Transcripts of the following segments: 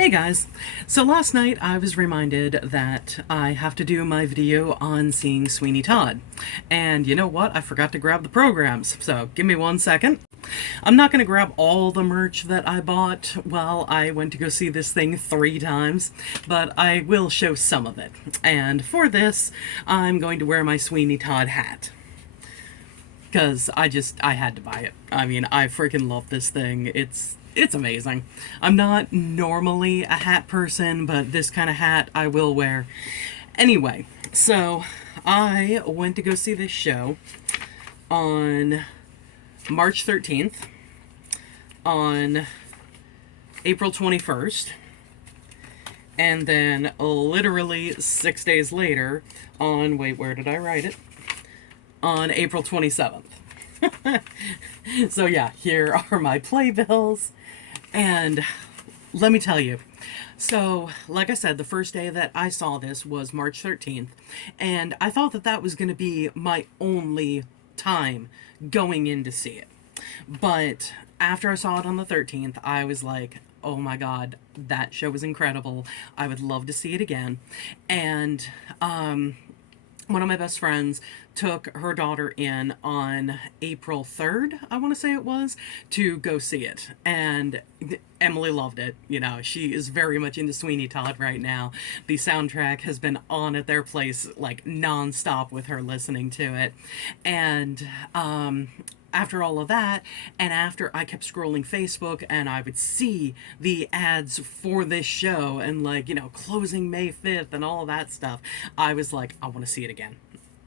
Hey guys! So last night I was reminded that I have to do my video on seeing Sweeney Todd. And you know what? I forgot to grab the programs, so give me 1 second. I'm not going to grab all the merch that I bought while I went to go see this thing 3 times, but I will show some of it. And for this, I'm going to wear my Sweeney Todd hat. Because I had to buy it. I mean, I freaking love this thing. It's amazing. I'm not normally a hat person, but this kind of hat I will wear. Anyway, so I went to go see this show on March 13th, on April 21st, and then literally 6 days later on, wait, where did I write it? On April 27th. So yeah, here are my playbills. And let me tell you, so like I said, the first day that I saw this was March 13th, and I thought that that was going to be my only time going in to see it. But after I saw it on the 13th, I was like, oh my god, that show was incredible. I would love to see it again. And one of my best friends took her daughter in on April 3rd, I want to say it was, to go see it. And Emily loved it. You know, she is very much into Sweeney Todd right now. The soundtrack has been on at their place like nonstop with her listening to it. And after all of that, and after I kept scrolling Facebook and I would see the ads for this show and, like, you know, closing May 5th and all of that stuff, I was like, I want to see it again.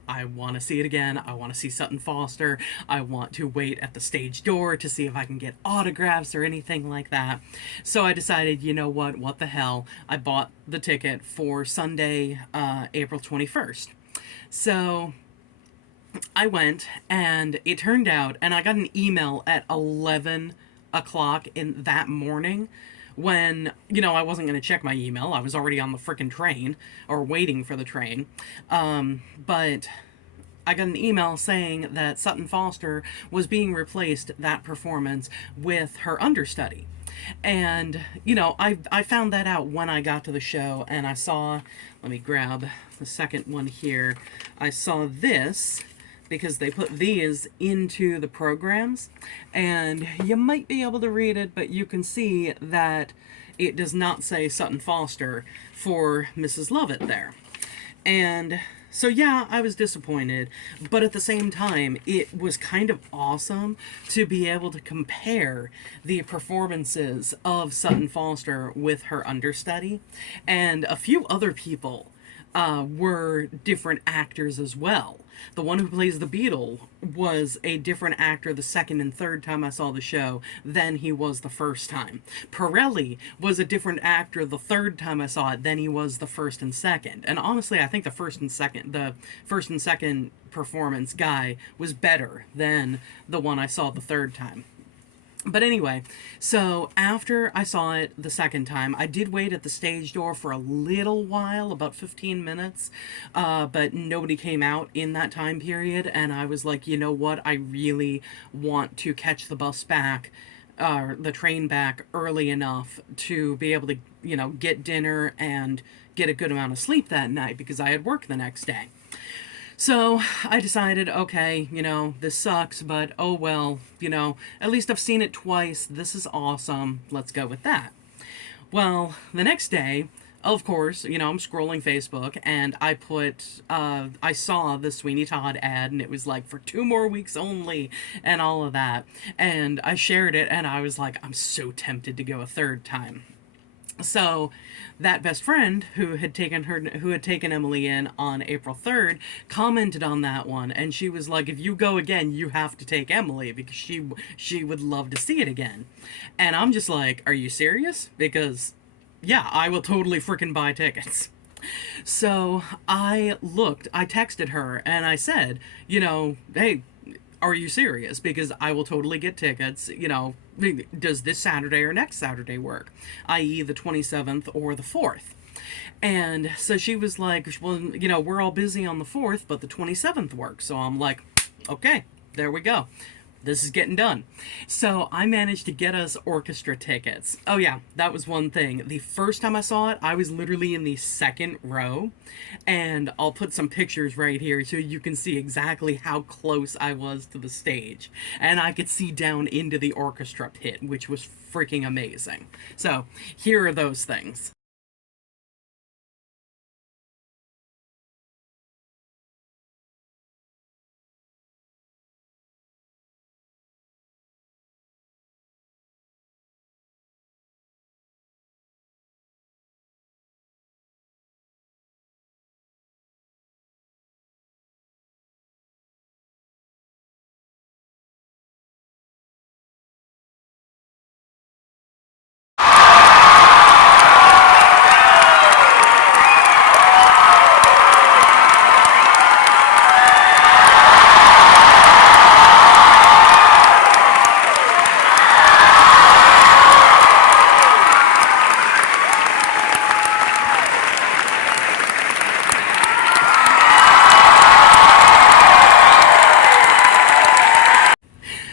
I want to see it again. I want to see Sutton Foster. I want to wait at the stage door to see if I can get autographs or anything like that. So I decided, you know what the hell. I bought the ticket for Sunday, April 21st. So I went, and it turned out, and I got an email at 11 o'clock in that morning when, you know, I wasn't going to check my email. I was already on the frickin' train, or waiting for the train. But I got an email saying that Sutton Foster was being replaced, that performance, with her understudy. And, you know, I found that out when I got to the show, and I saw, let me grab the second one here. I saw this, because they put these into the programs, and you might be able to read it, but you can see that it does not say Sutton Foster for Mrs. Lovett there. And so yeah, I was disappointed, but at the same time, it was kind of awesome to be able to compare the performances of Sutton Foster with her understudy, and a few other people were different actors as well. The one who plays the Beetle was a different actor the second and third time I saw the show than he was the first time. Pirelli was a different actor the third time I saw it than he was the first and second. And honestly, I think the first and second performance guy was better than the one I saw the third time. But anyway, so after I saw it the second time, I did wait at the stage door for a little while, about 15 minutes, but nobody came out in that time period, and I was like, you know what, I really want to catch the bus back, the train back early enough to be able to, you know, get dinner and get a good amount of sleep that night, because I had work the next day. So I decided, okay, you know, this sucks, but oh well, you know, at least I've seen it twice. This is awesome. Let's go with that. Well, the next day, of course, you know, I'm scrolling Facebook, and I saw the Sweeney Todd ad, and it was like for 2 more weeks only and all of that. And I shared it, and I was like, I'm so tempted to go a third time. So that best friend who had taken Emily in on April 3rd commented on that one, and she was like, if you go again, you have to take Emily, because she would love to see it again. And I'm just like, are you serious? Because yeah, I will totally freaking buy tickets. So I texted her and I said, you know, hey, are you serious? Because I will totally get tickets, you know, does this Saturday or next Saturday work? I.e. the 27th or the 4th. And so she was like, well, you know, we're all busy on the 4th, but the 27th works. So I'm like, okay, there we go. this is getting done. So I managed to get us orchestra tickets. Oh yeah, that was one thing. The first time I saw it, I was literally in the second row, and I'll put some pictures right here so you can see exactly how close I was to the stage. And I could see down into the orchestra pit, which was freaking amazing. So here are those things.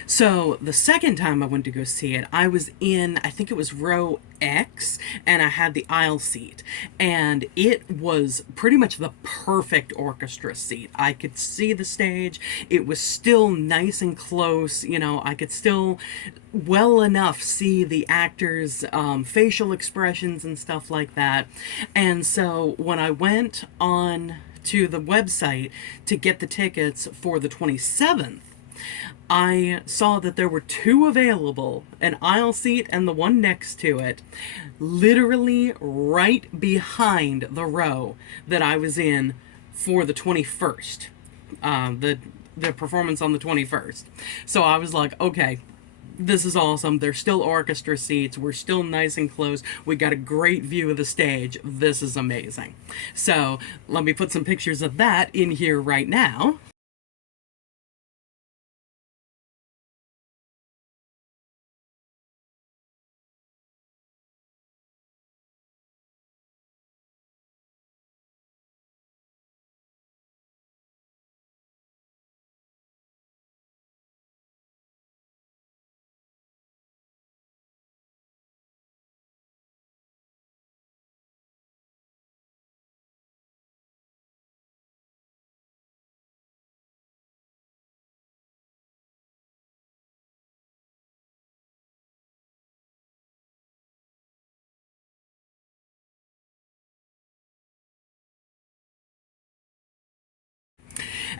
So the second time I went to go see it, I was in, I think it was row X, and I had the aisle seat. And it was pretty much the perfect orchestra seat. I could see the stage. It was still nice and close. You know, I could still well enough see the actors' facial expressions and stuff like that. And so when I went on to the website to get the tickets for the 27th, I saw that there were two available, an aisle seat and the one next to it, literally right behind the row that I was in for the 21st, the performance on the 21st. So I was like, okay, this is awesome. There's still orchestra seats. We're still nice and close. We got a great view of the stage. This is amazing. So let me put some pictures of that in here right now.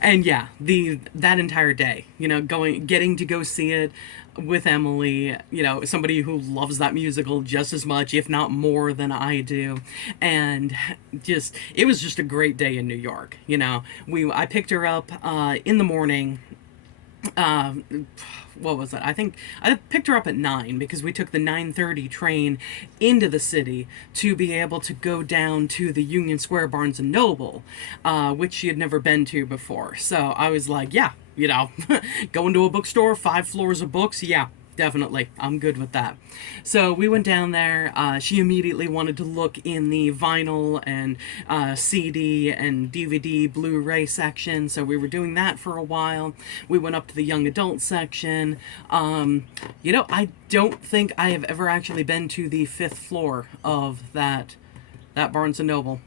And yeah, the that entire day, you know, getting to go see it with Emily, you know, somebody who loves that musical just as much, if not more than I do. And just it was just a great day in New York. You know, we I picked her up in the morning. uh, what was it? I think I picked her up at 9 because we took the 9:30 train into the city to be able to go down to the Union Square Barnes and Noble, which she had never been to before. So I was like, yeah, you know, going to a bookstore, 5 floors of books, yeah, definitely. I'm good with that. So we went down there. She immediately wanted to look in the vinyl and CD and DVD, Blu-ray section. So we were doing that for a while. We went up to the young adult section. You know, I don't think I have ever actually been to the 5th floor of that Barnes and Noble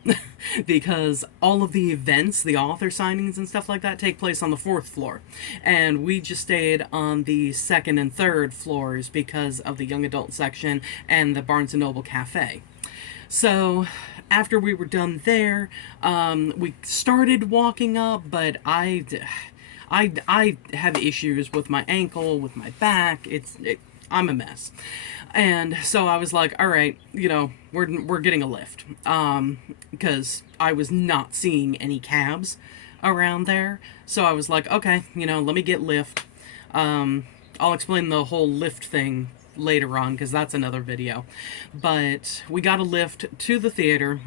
because all of the events, the author signings and stuff like that take place on the 4th floor. And we just stayed on the 2nd and 3rd floors because of the young adult section and the Barnes and Noble cafe. So after we were done there, we started walking up, but I have issues with my ankle, with my back. I'm a mess. And so I was like, all right, you know, we're getting a lift. Because I was not seeing any cabs around there. So I was like, okay, you know, let me get Lyft. I'll explain the whole Lyft thing later on because that's another video. But we got a lift to the theater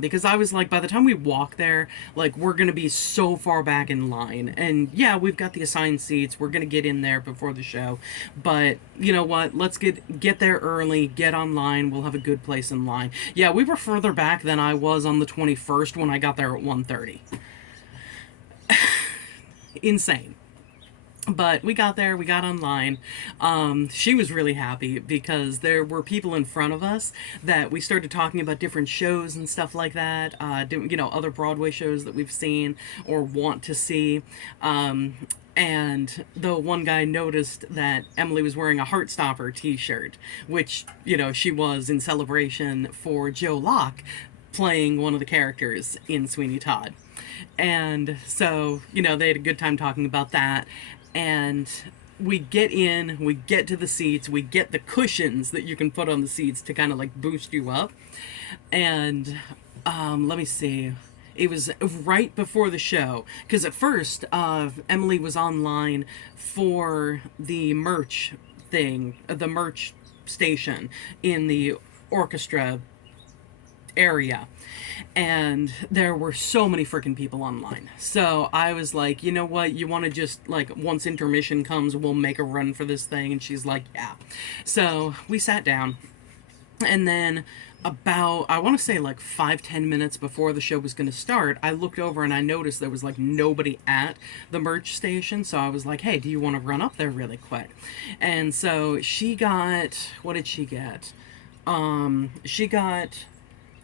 because I was like, by the time we walk there, like, we're gonna be so far back in line. And yeah, we've got the assigned seats, we're gonna get in there before the show, but you know what, let's get there early, get online, we'll have a good place in line. Yeah, we were further back than I was on the 21st when I got there at 1:30. Insane. But we got there, we got online. She was really happy because there were people in front of us that we started talking about different shows and stuff like that, other Broadway shows that we've seen or want to see. And the one guy noticed that Emily was wearing a Heartstopper t-shirt, which, she was in celebration for Joe Locke playing one of the characters in Sweeney Todd. And so, they had a good time talking about that. And we get in, we get to the seats, we get the cushions that you can put on the seats to kind of like boost you up. And let me see. It was right before the show, because at first Emily was online for the merch thing, the merch station in the orchestra area, and there were so many freaking people online. So I was like, you know what, you want to just, like, once intermission comes, we'll make a run for this thing? And she's like, yeah. So we sat down, and then about, I want to say like 5-10 minutes before the show was going to start, I looked over and I noticed there was like nobody at the merch station. So I was like, hey, do you want to run up there really quick? And so she got, what did she get? She got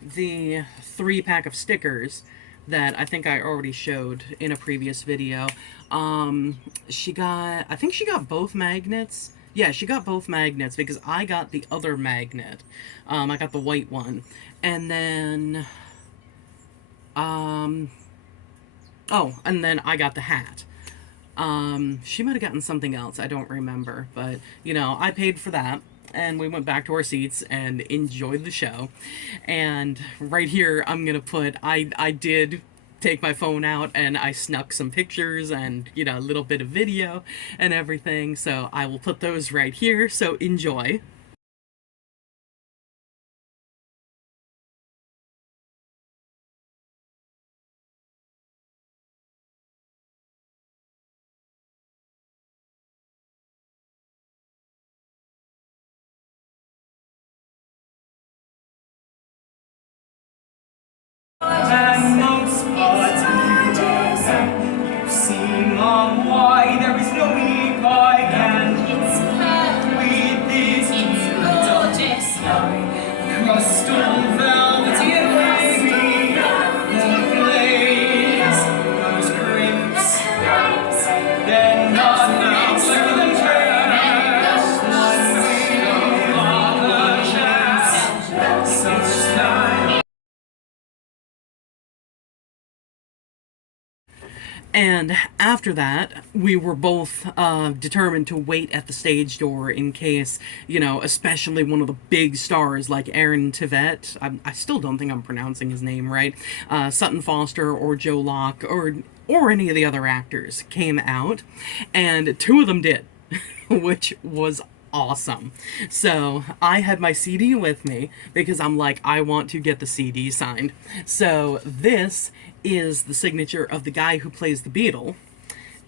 the 3-pack of stickers that I think I already showed in a previous video. I think she got both magnets. Yeah, she got both magnets because I got the other magnet. I got the white one. And then, and then I got the hat. She might have gotten something else, I don't remember. But, I paid for that. And we went back to our seats and enjoyed the show. And right here, I'm going to put, I did take my phone out and I snuck some pictures and, a little bit of video and everything. So I will put those right here. So enjoy. And most parts you seem on why there is no weak I can It's perfect. with this It's gorgeous. crystal velvety and wavy, the glaze goes crimps, then not now second and first, one window of the chest, such time. And after that, we were both determined to wait at the stage door in case, especially one of the big stars like Aaron Tveit, I still don't think I'm pronouncing his name right, Sutton Foster or Joe Locke or any of the other actors came out, and 2 of them did, which was awesome. So I had my CD with me because I'm like, I want to get the CD signed. So this is the signature of the guy who plays the Beatle,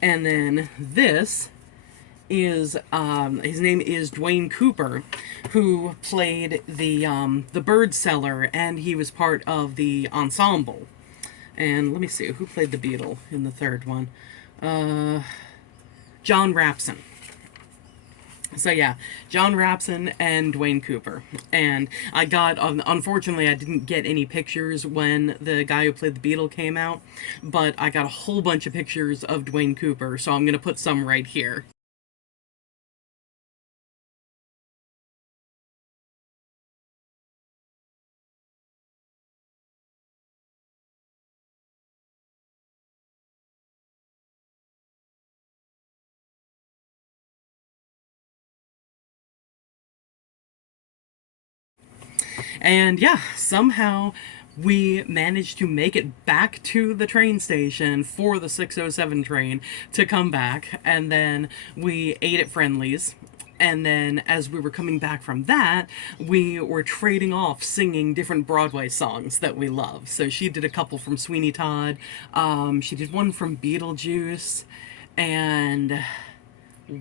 and then this is his name is Dwayne Cooper, who played the bird seller, and he was part of the ensemble. And let me see who played the Beatle in the third one. John Rapson. So yeah, John Rapson and Dwayne Cooper. And I got, unfortunately I didn't get any pictures when the guy who played the Beatle came out, but I got a whole bunch of pictures of Dwayne Cooper, so I'm going to put some right here. And yeah, somehow we managed to make it back to the train station for the 6:07 train to come back, and then we ate at Friendly's. And then as we were coming back from that, we were trading off singing different Broadway songs that we love. So she did a couple from Sweeney Todd, she did one from Beetlejuice, and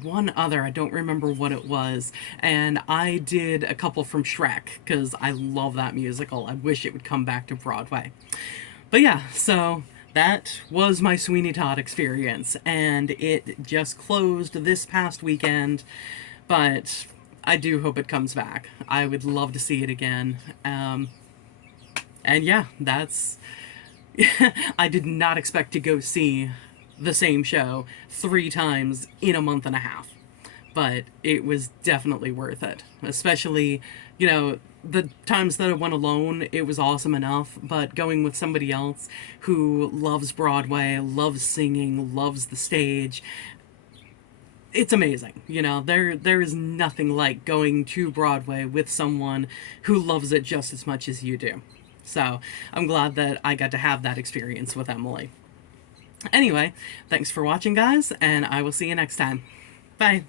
one other, I don't remember what it was, and I did a couple from Shrek because I love that musical. I wish it would come back to Broadway. But yeah, so that was my Sweeney Todd experience, and it just closed this past weekend, but I do hope it comes back. I would love to see it again. And yeah, that's... I did not expect to go see the same show 3 times in a month and a half, but it was definitely worth it. Especially, you know, the times that I went alone, it was awesome enough, but going with somebody else who loves Broadway, loves singing, loves the stage, it's amazing. You know, there is nothing like going to Broadway with someone who loves it just as much as you do. So I'm glad that I got to have that experience with Emily. Anyway, thanks for watching, guys, and I will see you next time. Bye.